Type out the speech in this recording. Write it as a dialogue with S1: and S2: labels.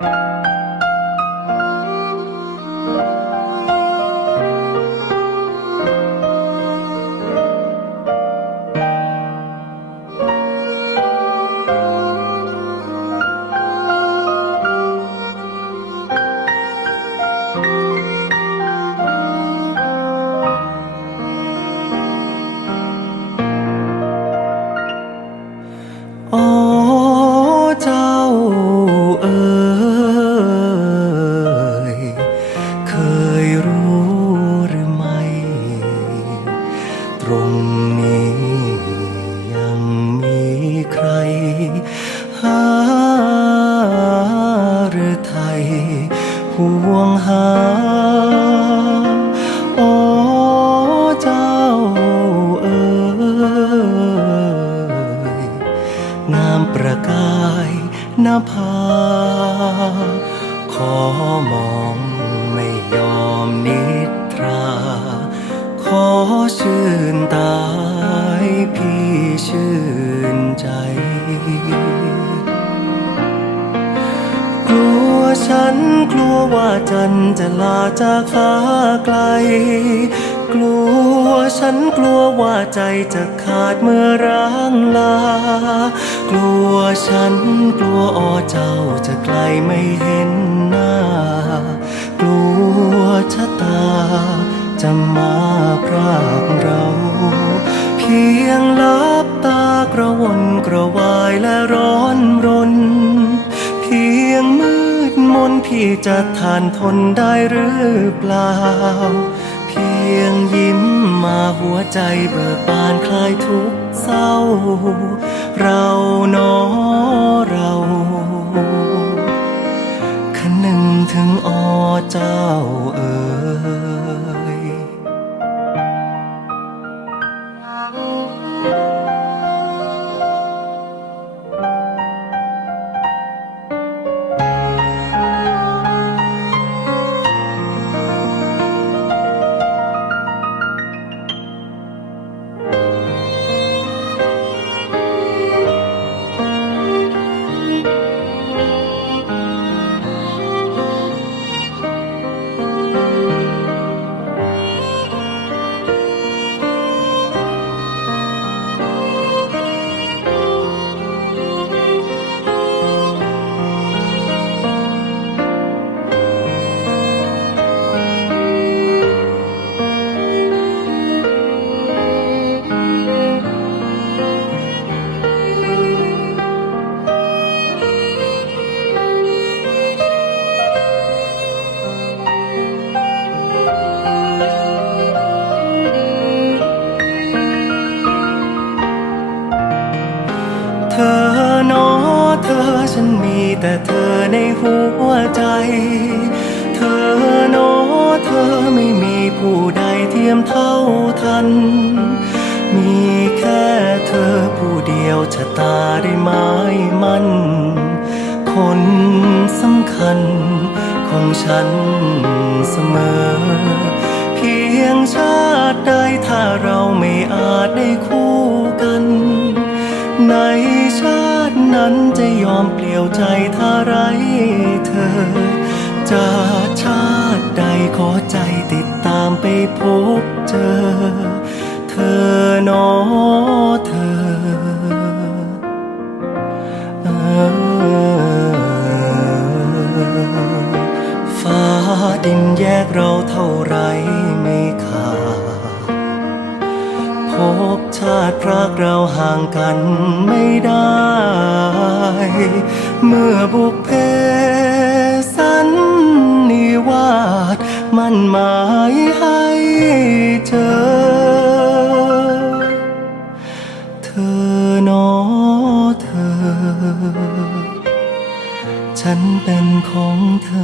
S1: โตรงนี้ยังมีใคร หาหรือไทยห่วงหา โอ้เจ้าเอ๋ยงามประกายนภา ขอมองไม่ยอมนิทรา ชื่นตายพี่ชื่นใจ กลัวฉันกลัวว่าจันจะลาจากฟ้าไกล กลัวฉันกลัวว่าใจจะขาดเมื่อร้างลา กลัวฉันกลัวอ้อเจ้าจะไกลไม่เห็นหน้า กลัวชะตา จะมาพรากเรา เพียงลับตากระวนกระวายและร้อนรน เพียงมืดมนพี่จะทานทนได้หรือเปล่า เพียงยิ้มมาหัวใจเบิกบานคลายทุกเศร้า เรานอเราคนึงถึงอเจ้าเอ๋ย แต่เธอในหัวใจ เธอเนเธอไม่มีผู้ใดเทียมเท่าทัน มีแค่เธอผู้เดียวชะตาได้ไม้มันคนสำคัญของฉันเสมอ เพียงชาติใดถ้าเราไม่อาจได้คู่กัน ในชาตินั้นจะยอมเปลี่ย ยวใจถ้าไรเธอจากชาติใดขอใจติดตามไปพบเจอ เธอเนอเธอเออฟ้าดินแยกเราเท่าไราติพรากเราห่างกันไม่ได้ เมื่อบุกเพสันนิวาสมันหมายให้เจอเธอเนอเธอ ฉันเป็นของเธอ